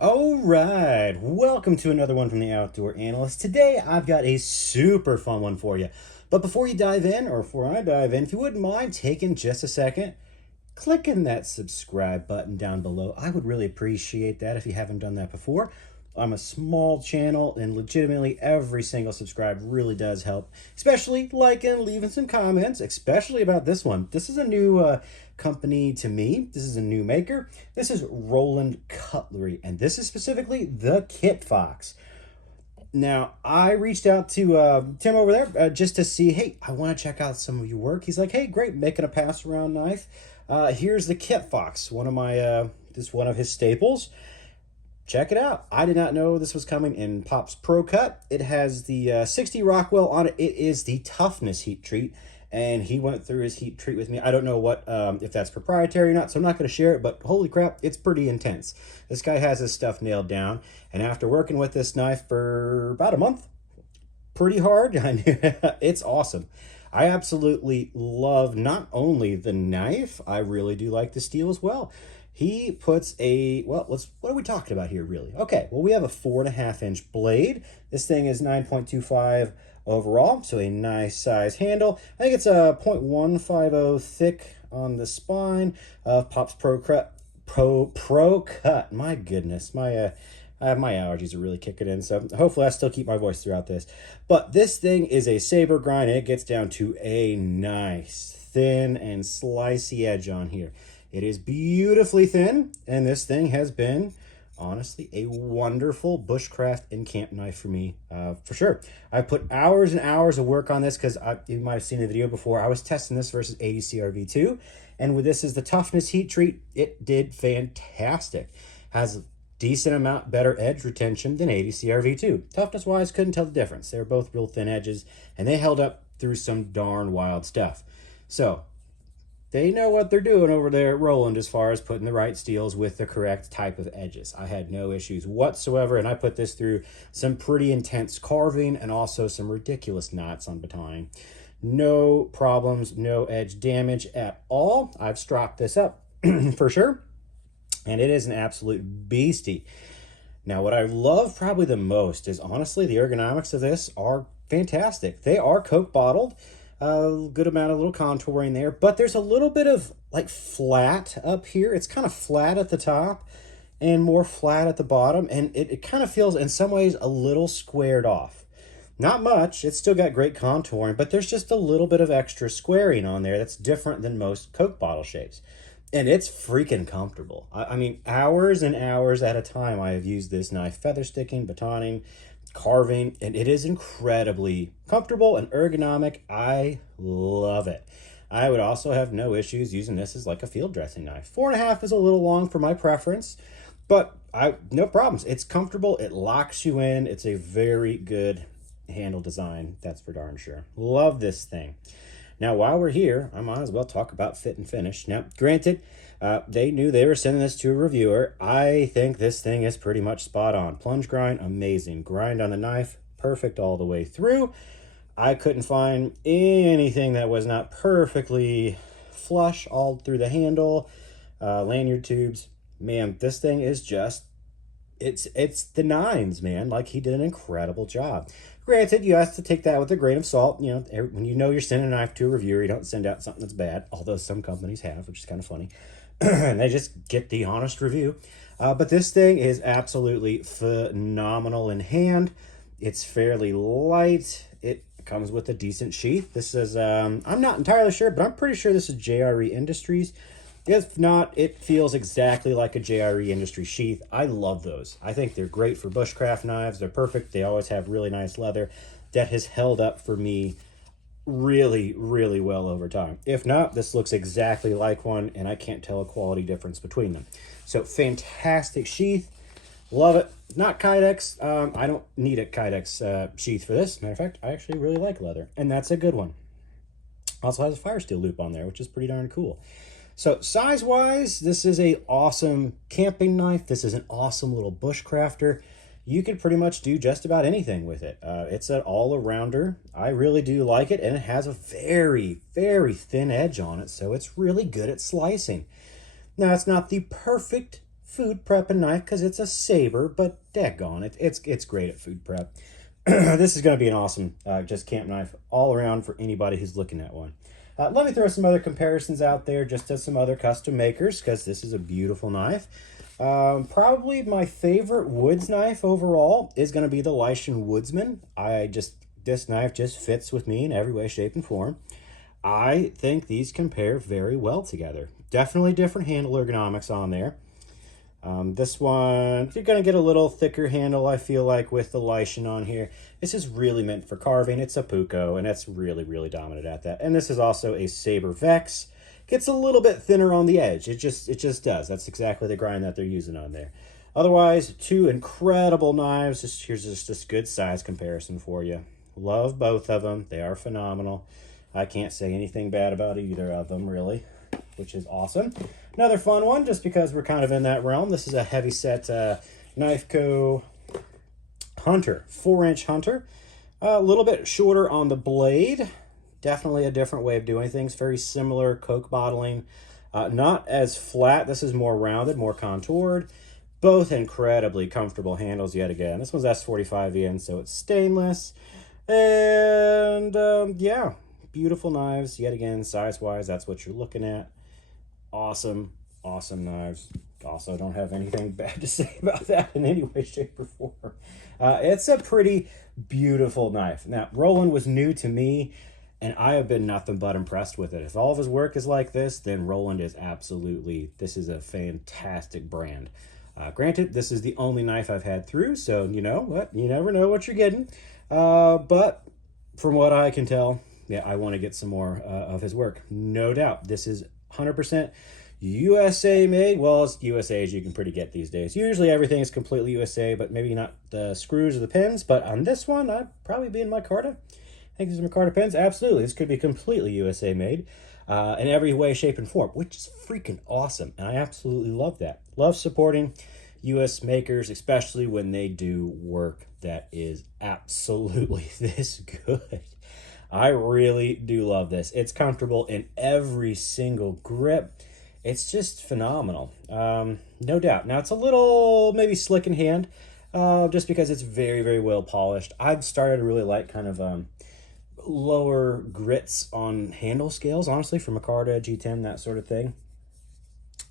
All right, welcome to another one from the Outdoor Analyst. Today I've got a super fun one for you. But before you dive in, or before I dive in, if you wouldn't mind taking just a second, clicking that subscribe button down below. I would really appreciate that if you haven't done that before. I'm a small channel, and legitimately every single subscribe really does help, especially liking, leaving some comments, especially about this one. This is a new company to me. This is a new maker. This is Roland Cutlery, and this is specifically the Kitfox. Now, I reached out to Tim over there just to see, hey, I want to check out some of your work. He's like, hey, great, making a pass around knife. Here's the Kitfox, one of my, this one of his staples. Check it out. I did not know this was coming in Pop's ProCut. It has the 60 Rockwell on it. It is the Toughness heat treat, and he went through his heat treat with me. I don't know what if that's proprietary or not, so I'm not going to share it, but holy crap, it's pretty intense. This guy has his stuff nailed down, and after working with this knife for about a month, pretty hard, it's awesome. I absolutely love not only the knife, I really do like the steel as well. He puts a, well, what are we talking about here really? Okay, well, we have a 4.5-inch blade. This thing is 9.25 overall, so a nice size handle. I think it's a 0.150 thick on the spine of Pop's ProCut. My goodness, my allergies are really kicking in, so hopefully I still keep my voice throughout this. But this thing is a saber grind, and it gets down to a nice thin and slicey edge on here. It is beautifully thin, and this thing has been, honestly, a wonderful bushcraft and camp knife for me, for sure. I put hours and hours of work on this because you might have seen the video before. I was testing this versus 80 CRV2, and with this is the Toughness heat treat, it did fantastic. Has a decent amount better edge retention than 80 CRV2. Toughness-wise, couldn't tell the difference. They were both real thin edges, and they held up through some darn wild stuff. So, they know what they're doing over there at Roland as far as putting the right steels with the correct type of edges. I had no issues whatsoever, and I put this through some pretty intense carving and also some ridiculous knots on batoning. No problems, no edge damage at all. I've stropped this up for sure, and it is an absolute beastie. Now, what I love probably the most is, honestly, the ergonomics of this are fantastic. They are Coke bottled. A good amount of little contouring there, but there's a little bit of like flat up here. It's kind of flat at the top and more flat at the bottom, and it kind of feels in some ways a little squared off. Not much, it's still got great contouring, but there's just a little bit of extra squaring on there that's different than most Coke bottle shapes. And it's freaking comfortable. I mean, hours and hours at a time I have used this knife, feather sticking, batoning, carving, and it is incredibly comfortable and ergonomic. I love it. I would also have no issues using this as like a field dressing knife. 4.5 is a little long for my preference, but no problems. It's comfortable. It locks you in. It's a very good handle design. That's for darn sure. Love this thing. Now, while we're here, I might as well talk about fit and finish. Now, granted, they knew they were sending this to a reviewer. I think this thing is pretty much spot on. Plunge grind, amazing. Grind on the knife, perfect all the way through. I couldn't find anything that was not perfectly flush all through the handle. Lanyard tubes. Man, this thing is just, it's the nines, man. Like, he did an incredible job. Granted, you have to take that with a grain of salt. You know, when you know you're sending a knife to a reviewer, you don't send out something that's bad, although some companies have, which is kind of funny. And they just get the honest review. But this thing is absolutely phenomenal in hand. It's fairly light. It comes with a decent sheath. This is, I'm not entirely sure, but I'm pretty sure this is JRE Industries. If not, it feels exactly like a JRE Industry sheath. I love those. I think they're great for bushcraft knives. They're perfect. They always have really nice leather that has held up for me really, really well over time. If not, this looks exactly like one, and I can't tell a quality difference between them. So, fantastic sheath. Love it. Not Kydex. I don't need a Kydex sheath for this. Matter of fact, I actually really like leather, and that's a good one. Also has a fire steel loop on there, which is pretty darn cool. So size-wise, this is a awesome camping knife. This is an awesome little bushcrafter. You can pretty much do just about anything with it. It's an all-arounder. I really do like it, and it has a very, very thin edge on it, so it's really good at slicing. Now, it's not the perfect food prepping knife because it's a saber, but daggone it, it's great at food prep. This is going to be an awesome just camp knife all around for anybody who's looking at one. Let me throw some other comparisons out there just to some other custom makers because this is a beautiful knife. Probably my favorite woods knife overall is going to be the Lycian Woodsman. This knife just fits with me in every way, shape, and form. I think these compare very well together. Definitely different handle ergonomics on there. This one, you're going to get a little thicker handle, I feel like, with the Lycian on here. This is really meant for carving. It's a Puko, and it's really, really dominant at that. And this is also a Saber Vex. Gets a little bit thinner on the edge. It just does. That's exactly the grind that they're using on there. Otherwise, two incredible knives. Here's just a good size comparison for you. Love both of them. They are phenomenal. I can't say anything bad about either of them, really, which is awesome. Another fun one, just because we're kind of in that realm. This is a heavyset Knife Co. Hunter, 4-inch Hunter. A little bit shorter on the blade. Definitely a different way of doing things. Very similar Coke bottling. Not as flat. This is more rounded, more contoured. Both incredibly comfortable handles yet again. This one's S45 in, so it's stainless. And yeah, beautiful knives yet again, size-wise. That's what you're looking at. Awesome, awesome knives. Also, don't have anything bad to say about that in any way, shape, or form. It's a pretty beautiful knife. Now, Roland was new to me, and I have been nothing but impressed with it. If all of his work is like this, then Roland is absolutely, this is a fantastic brand. Granted, this is the only knife I've had through, so you know what? You never know what you're getting. But from what I can tell, yeah, I want to get some more of his work. No doubt. This is 100% USA made. Well, as USA as you can pretty get these days. Usually everything is completely USA, but maybe not the screws or the pins. But on this one, I'd probably be in micarta. I think these are micarta pins. Absolutely. This could be completely USA made in every way, shape, and form, which is freaking awesome. And I absolutely love that. Love supporting US makers, especially when they do work that is absolutely this good. I really do love this. It's comfortable in every single grip. It's just phenomenal. No doubt. Now, it's a little maybe slick in hand, just because it's very, very well polished. I've started to really like kind of lower grits on handle scales, honestly, from micarta, G10, that sort of thing.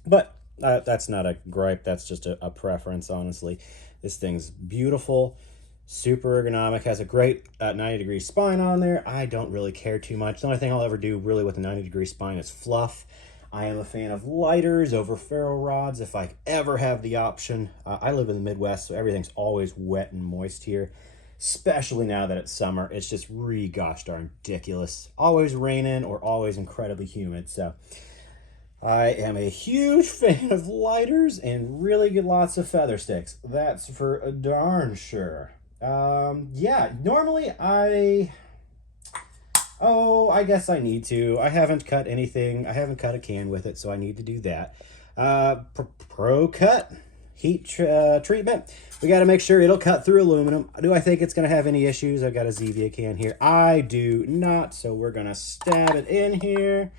But that's not a gripe. That's just a preference, honestly. This thing's beautiful. Super ergonomic, has a great 90-degree spine on there. I don't really care too much. The only thing I'll ever do really with a 90-degree spine is fluff. I am a fan of lighters over ferro rods if I ever have the option. I live in the Midwest, so everything's always wet and moist here, especially now that it's summer. It's just gosh darn ridiculous. Always raining or always incredibly humid, so I am a huge fan of lighters and really get lots of feather sticks. That's for darn sure. Yeah, normally I guess I need to. I haven't cut anything. I haven't cut a can with it, so I need to do that. ProCut heat treatment. We got to make sure it'll cut through aluminum. Do I think it's going to have any issues? I've got a Zevia can here. I do not, so we're going to stab it in here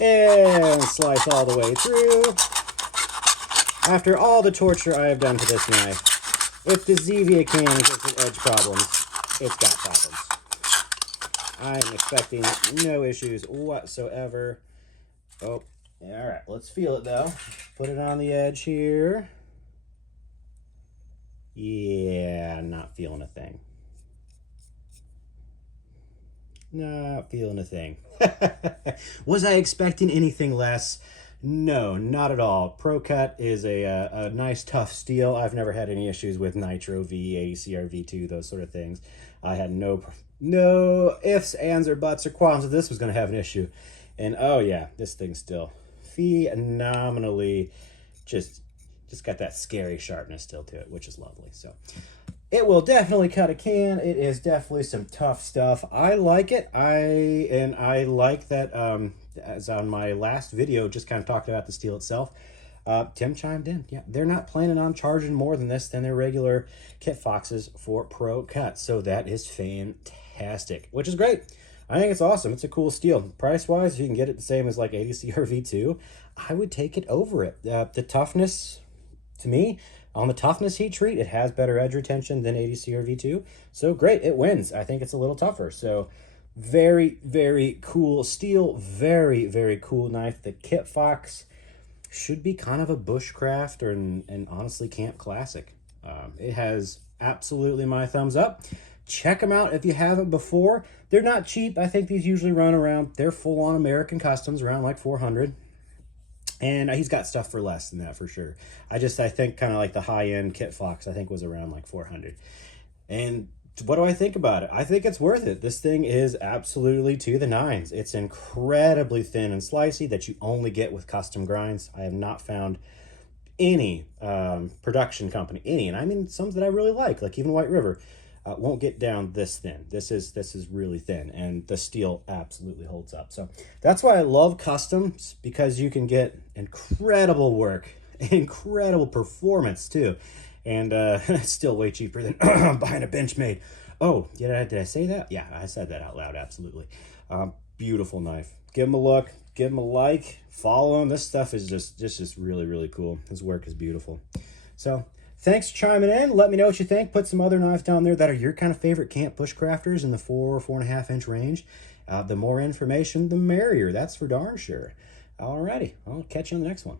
and slice all the way through. After all the torture I have done to this knife, if the Zevia can gives it edge problems, it's got problems. I'm expecting no issues whatsoever. Oh, all right, let's feel it though. Put it on the edge here. Yeah, not feeling a thing. Not feeling a thing. Was I expecting anything less? No, not at all. ProCut is a nice, tough steel. I've never had any issues with Nitro V, ACR V2, those sort of things. I had no ifs, ands, or buts, or qualms that this was going to have an issue. And oh yeah, this thing's still phenomenally just got that scary sharpness still to it, which is lovely. So it will definitely cut a can. It is definitely some tough stuff. I like it. I like that, as on my last video, just kind of talked about the steel itself. Tim chimed in. Yeah, they're not planning on charging more than this than their regular Kitfoxes for ProCut. So that is fantastic, which is great. I think it's awesome. It's a cool steel. Price-wise, if you can get it the same as like ADC or V2, I would take it over it. The toughness To me, on the Toughness heat treat, it has better edge retention than ADC or V2. So great, it wins. I think it's a little tougher. So very, very cool steel, very, very cool knife. The Kitfox should be kind of a bushcraft or an honestly camp classic. It has absolutely my thumbs up. Check them out if you haven't before. They're not cheap. I think these usually run around, they're full on American customs, around like 400. And he's got stuff for less than that for sure. I think kind of like the high-end Kitfox, I think was around like 400. And what do I think about it? I think it's worth it. This thing is absolutely to the nines. It's incredibly thin and slicey that you only get with custom grinds. I have not found any production company, and I mean some that I really like even White River, won't get down this thin. This is really thin, and the steel absolutely holds up. So that's why I love customs, because you can get incredible work, incredible performance too, and it's still way cheaper than buying a Benchmade. Oh, did I say that? Yeah, I said that out loud. Absolutely. Beautiful knife. Give him a look, give him a like, follow him. This stuff is just really, really cool. His work is beautiful. So thanks for chiming in. Let me know what you think. Put some other knives down there that are your kind of favorite camp bushcrafters in the 4.5 inch range. The more information, the merrier. That's for darn sure. Alrighty, I'll catch you on the next one.